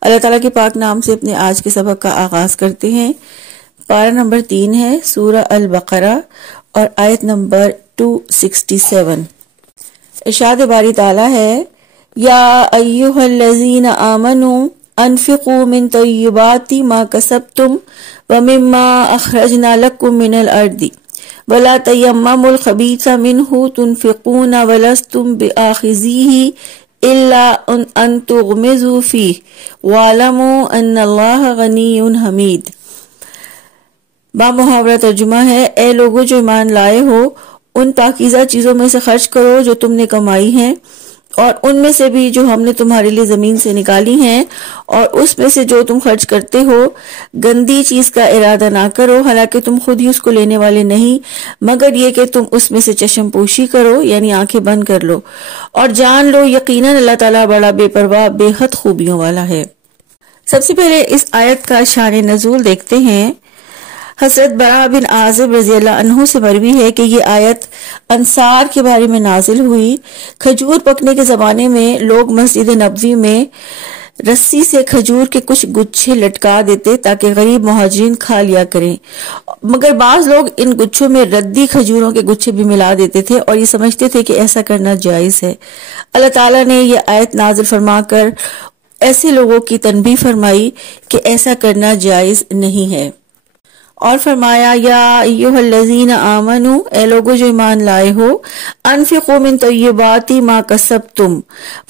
اللہ تعالیٰ کے پاک نام سے اپنے آج کے سبق کا آغاز کرتے ہیں۔ پارہ نمبر 3 ہے سورہ البقرہ اور آیت نمبر 267۔ ارشاد باری تعالیٰ ہے، یا ایھا الذین آمنوا انفقوا من طیبات ما کسبتم ومما اخرجنا لکم من الارض ولا تیمموا الخبیث منہ تنفقون ولستم بآخذیہ الا ان تغمضوا فیہ واعلموا ان اللہ غنی حمید۔ بامحاورہ ترجمہ ہے، اے لوگو جو ایمان لائے ہو، ان پاکیزہ چیزوں میں سے خرچ کرو جو تم نے کمائی ہیں، اور ان میں سے بھی جو ہم نے تمہارے لیے زمین سے نکالی ہیں، اور اس میں سے جو تم خرچ کرتے ہو گندی چیز کا ارادہ نہ کرو، حالانکہ تم خود ہی اس کو لینے والے نہیں، مگر یہ کہ تم اس میں سے چشم پوشی کرو، یعنی آنکھیں بند کر لو، اور جان لو یقیناً اللہ تعالیٰ بڑا بے پرواہ بے حد خوبیوں والا ہے۔ سب سے پہلے اس آیت کا شان نزول دیکھتے ہیں۔ حضرت براء بن عازب رضی اللہ عنہ سے مروی ہے کہ یہ آیت انصار کے بارے میں نازل ہوئی۔ کھجور پکنے کے زمانے میں لوگ مسجد نبوی میں رسی سے کھجور کے کچھ گچھے لٹکا دیتے تاکہ غریب مہاجرین کھا لیا کریں، مگر بعض لوگ ان گچھوں میں ردی کھجوروں کے گچھے بھی ملا دیتے تھے اور یہ سمجھتے تھے کہ ایسا کرنا جائز ہے۔ اللہ تعالیٰ نے یہ آیت نازل فرما کر ایسے لوگوں کی تنبیہ فرمائی کہ ایسا کرنا جائز نہیں ہے، اور فرمایا، یا ایھا الذین آمنوا، اے لوگو جو ایمان لائے ہو، انفقوا من طیبات ما کسبتم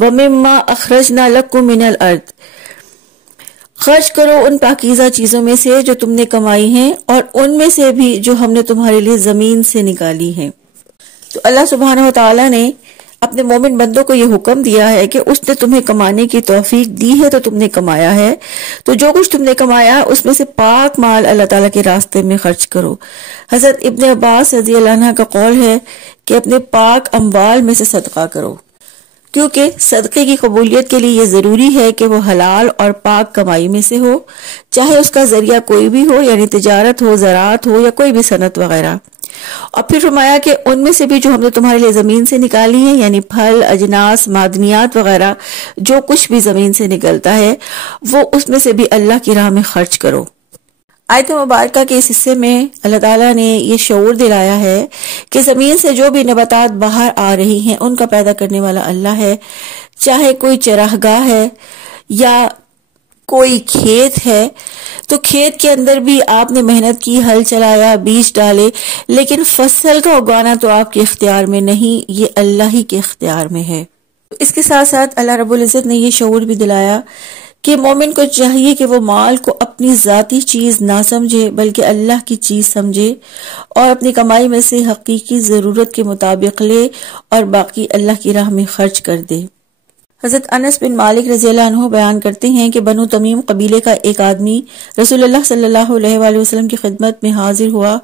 ومما اخرجنا لکم من الارض، خرچ کرو ان پاکیزہ چیزوں میں سے جو تم نے کمائی ہیں اور ان میں سے بھی جو ہم نے تمہارے لیے زمین سے نکالی ہیں۔ تو اللہ سبحانہ وتعالی نے اپنے مومن بندوں کو یہ حکم دیا ہے کہ اس نے تمہیں کمانے کی توفیق دی ہے تو تم نے کمایا ہے، تو جو کچھ تم نے کمایا اس میں سے پاک مال اللہ تعالیٰ کے راستے میں خرچ کرو۔ حضرت ابن عباس رضی اللہ عنہ کا قول ہے کہ اپنے پاک اموال میں سے صدقہ کرو، کیونکہ صدقے کی قبولیت کے لیے یہ ضروری ہے کہ وہ حلال اور پاک کمائی میں سے ہو، چاہے اس کا ذریعہ کوئی بھی ہو، یعنی تجارت ہو، زراعت ہو یا کوئی بھی صنعت وغیرہ۔ اور پھر فرمایا کہ ان میں سے بھی جو ہم نے تمہارے لیے زمین سے نکالی ہیں، یعنی پھل، اجناس، معدنیات وغیرہ، جو کچھ بھی زمین سے نکلتا ہے وہ اس میں سے بھی اللہ کی راہ میں خرچ کرو۔ آیت مبارکہ کے اس حصے میں اللہ تعالیٰ نے یہ شعور دلایا ہے کہ زمین سے جو بھی نباتات باہر آ رہی ہیں ان کا پیدا کرنے والا اللہ ہے، چاہے کوئی چراگاہ ہے یا کوئی کھیت ہے، تو کھیت کے اندر بھی آپ نے محنت کی، ہل چلایا، بیج ڈالے، لیکن فصل کا اگانا تو آپ کے اختیار میں نہیں، یہ اللہ ہی کے اختیار میں ہے۔ اس کے ساتھ ساتھ اللہ رب العزت نے یہ شعور بھی دلایا کہ مومن کو چاہیے کہ وہ مال کو اپنی ذاتی چیز نہ سمجھے بلکہ اللہ کی چیز سمجھے، اور اپنی کمائی میں سے حقیقی ضرورت کے مطابق لے اور باقی اللہ کی راہ میں خرچ کر دے۔ حضرت انس بن مالک رضی اللہ عنہ بیان کرتے ہیں کہ بنو تمیم قبیلے کا ایک آدمی رسول اللہ صلی اللہ علیہ وآلہ وسلم کی خدمت میں حاضر ہوا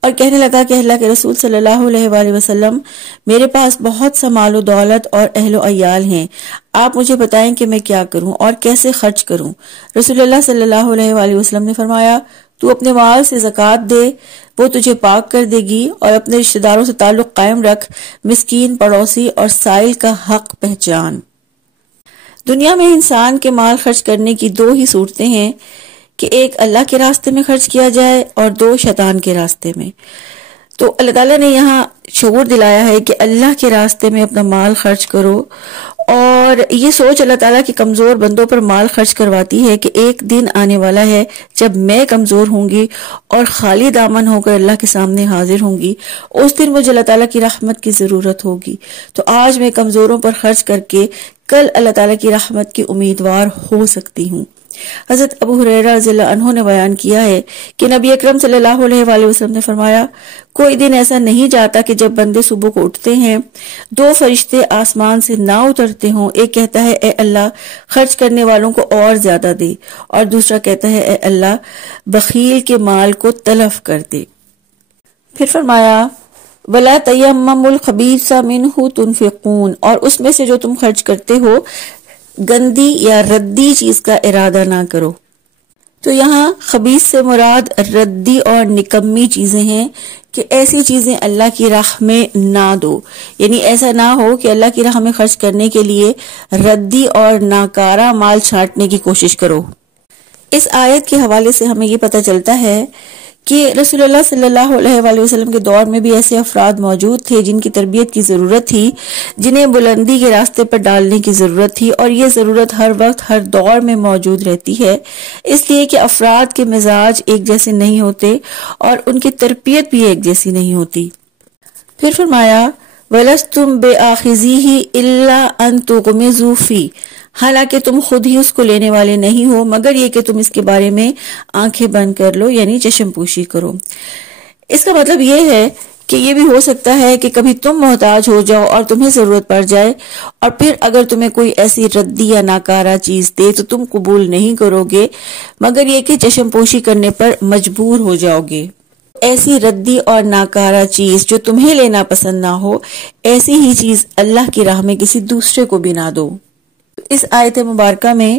اور کہنے لگا کہ اللہ کے رسول صلی اللہ علیہ وآلہ وسلم، میرے پاس بہت سا مال و دولت اور اہل و عیال ہیں، آپ مجھے بتائیں کہ میں کیا کروں اور کیسے خرچ کروں۔ رسول اللہ صلی اللہ علیہ وآلہ وسلم نے فرمایا، تو اپنے مال سے زکوٰۃ دے، وہ تجھے پاک کر دے گی، اور اپنے رشتہ داروں سے تعلق قائم رکھ، مسکین، پڑوسی اور سائل کا حق پہچان۔ دنیا میں انسان کے مال خرچ کرنے کی دو ہی صورتیں ہیں کہ ایک اللہ کے راستے میں خرچ کیا جائے اور دو شیطان کے راستے میں۔ تو اللہ تعالیٰ نے یہاں شعور دلایا ہے کہ اللہ کے راستے میں اپنا مال خرچ کرو، اور یہ سوچ اللہ تعالیٰ کی کمزور بندوں پر مال خرچ کرواتی ہے کہ ایک دن آنے والا ہے جب میں کمزور ہوں گی اور خالی دامن ہو کر اللہ کے سامنے حاضر ہوں گی، اس دن مجھے اللہ تعالیٰ کی رحمت کی ضرورت ہوگی، تو آج میں کمزوروں پر خرچ کر کے کل اللہ تعالیٰ کی رحمت کی امیدوار ہو سکتی ہوں۔ حضرت ابو ہریرہ رضی اللہ عنہ نے بیان کیا ہے کہ نبی اکرم صلی اللہ علیہ وآلہ وسلم نے فرمایا، کوئی دن ایسا نہیں جاتا کہ جب بندے صبح کو اٹھتے ہیں دو فرشتے آسمان سے نہ اترتے ہوں، ایک کہتا ہے اے اللہ خرچ کرنے والوں کو اور زیادہ دے، اور دوسرا کہتا ہے اے اللہ بخیل کے مال کو تلف کر دے۔ پھر فرمایا، وَلَا تَيَمَّمُوا الْخَبِيثَ مِنْهُ تُنْفِقُونَ، اور اس میں سے جو تم خرچ کرتے ہو گندی یا ردی چیز کا ارادہ نہ کرو۔ تو یہاں خبیث سے مراد ردی اور نکمی چیزیں ہیں کہ ایسی چیزیں اللہ کی راہ میں نہ دو، یعنی ایسا نہ ہو کہ اللہ کی راہ میں خرچ کرنے کے لیے ردی اور ناکارہ مال چھانٹنے کی کوشش کرو۔ اس آیت کے حوالے سے ہمیں یہ پتہ چلتا ہے کہ رسول اللہ صلی اللہ علیہ وآلہ وسلم کے دور میں بھی ایسے افراد موجود تھے جن کی تربیت کی ضرورت تھی، جنہیں بلندی کے راستے پر ڈالنے کی ضرورت تھی، اور یہ ضرورت ہر وقت ہر دور میں موجود رہتی ہے، اس لیے کہ افراد کے مزاج ایک جیسے نہیں ہوتے اور ان کی تربیت بھی ایک جیسی نہیں ہوتی۔ پھر فرمایا وَلَسْتُمْ بِآخِذِيهِ إِلَّا أَن تُغْمِضُوا فِيهِ، حالانکہ تم خود ہی اس کو لینے والے نہیں ہو مگر یہ کہ تم اس کے بارے میں آنکھیں بند کر لو، یعنی چشم پوشی کرو۔ اس کا مطلب یہ ہے کہ یہ بھی ہو سکتا ہے کہ کبھی تم محتاج ہو جاؤ اور تمہیں ضرورت پڑ جائے، اور پھر اگر تمہیں کوئی ایسی ردی یا ناکارہ چیز دے تو تم قبول نہیں کرو گے مگر یہ کہ چشم پوشی کرنے پر مجبور ہو جاؤ گے۔ ایسی ردی اور ناکارہ چیز جو تمہیں لینا پسند نہ ہو، ایسی ہی چیز اللہ کی راہ میں کسی دوسرے کو بھی نہ دو۔ اس آیت مبارکہ میں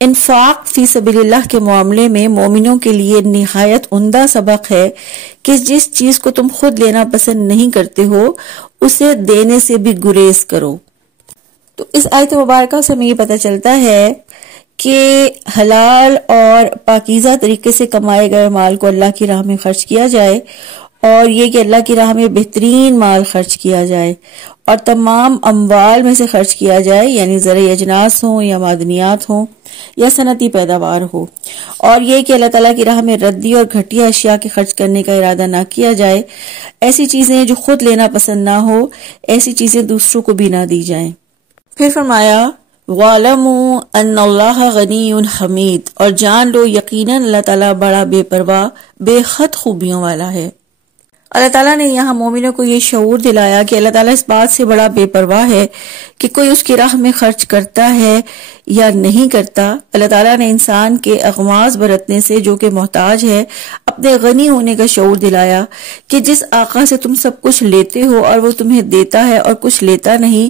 انفاق فی سبیل اللہ کے معاملے میں مومنوں کے لیے نہایت عمدہ سبق ہے کہ جس چیز کو تم خود لینا پسند نہیں کرتے ہو اسے دینے سے بھی گریز کرو۔ تو اس آیت مبارکہ سے ہمیں یہ پتہ چلتا ہے کہ حلال اور پاکیزہ طریقے سے کمائے گئے مال کو اللہ کی راہ میں خرچ کیا جائے، اور یہ کہ اللہ کی راہ میں بہترین مال خرچ کیا جائے اور تمام اموال میں سے خرچ کیا جائے، یعنی زرعی اجناس ہوں یا معدنیات ہوں یا صنعتی پیداوار ہو، اور یہ کہ اللہ تعالیٰ کی راہ میں ردی اور گھٹیا اشیاء کے خرچ کرنے کا ارادہ نہ کیا جائے، ایسی چیزیں جو خود لینا پسند نہ ہو ایسی چیزیں دوسروں کو بھی نہ دی جائیں۔ پھر فرمایا وَاعْلَمُوا أَنَّ اللَّهَ غَنِيٌّ حَمِيدٌ، اور جان لو یقیناً اللہ تعالیٰ بڑا بے پرواہ بے حد خوبیوں والا ہے۔ اللہ تعالیٰ نے یہاں مومنوں کو یہ شعور دلایا کہ اللہ تعالیٰ اس بات سے بڑا بے پرواہ ہے کہ کوئی اس کی راہ میں خرچ کرتا ہے یا نہیں کرتا۔ اللہ تعالیٰ نے انسان کے اغماض برتنے سے جو کہ محتاج ہے اپنے غنی ہونے کا شعور دلایا کہ جس آقا سے تم سب کچھ لیتے ہو اور وہ تمہیں دیتا ہے اور کچھ لیتا نہیں،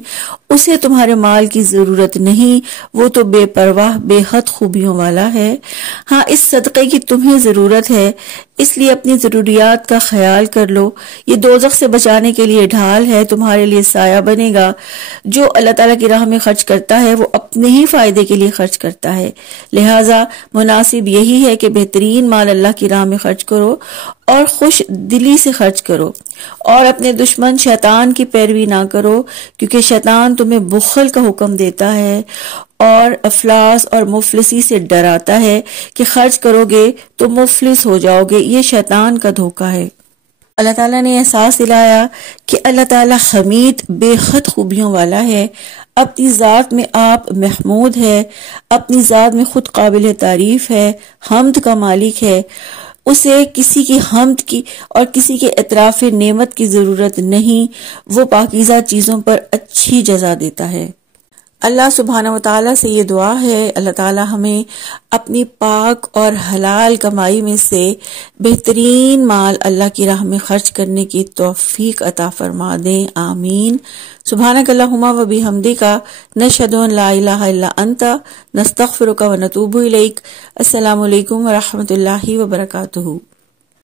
اسے تمہارے مال کی ضرورت نہیں، وہ تو بے پرواہ بے حد خوبیوں والا ہے۔ ہاں، اس صدقے کی تمہیں ضرورت ہے، اس لیے اپنی ضروریات کا خیال کر لو، یہ دوزخ سے بچانے کے لیے ڈھال ہے، تمہارے لیے سایہ بنے گا۔ جو اللہ تعالیٰ کی راہ میں خرچ کرتا ہے وہ اپنے ہی فائدے کے لیے خرچ کرتا ہے، لہٰذا مناسب یہی ہے کہ بہترین مال اللہ کی راہ میں خرچ کرو اور خوش دلی سے خرچ کرو، اور اپنے دشمن شیطان کی پیروی نہ کرو، کیونکہ شیطان تمہیں بخل کا حکم دیتا ہے اور افلاس اور مفلسی سے ڈراتا ہے کہ خرچ کرو گے تو مفلس ہو جاؤ گے، یہ شیطان کا دھوکہ ہے۔ اللہ تعالیٰ نے احساس دلایا کہ اللہ تعالیٰ حمید بے حد خوبیوں والا ہے، اپنی ذات میں آپ محمود ہے، اپنی ذات میں خود قابل تعریف ہے، حمد کا مالک ہے، اسے کسی کی حمد کی اور کسی کے اعتراف نعمت کی ضرورت نہیں، وہ پاکیزہ چیزوں پر اچھی جزا دیتا ہے۔ اللہ سبحانہ وتعالیٰ سے یہ دعا ہے اللہ تعالیٰ ہمیں اپنی پاک اور حلال کمائی میں سے بہترین مال اللہ کی راہ میں خرچ کرنے کی توفیق عطا فرما دیں، آمین۔ سبحانک اللہم و بحمدک، نشہد ان لا الہ الا انت، نستغفرک و نتوب الیک۔ السلام علیکم ورحمۃ اللہ وبرکاتہ۔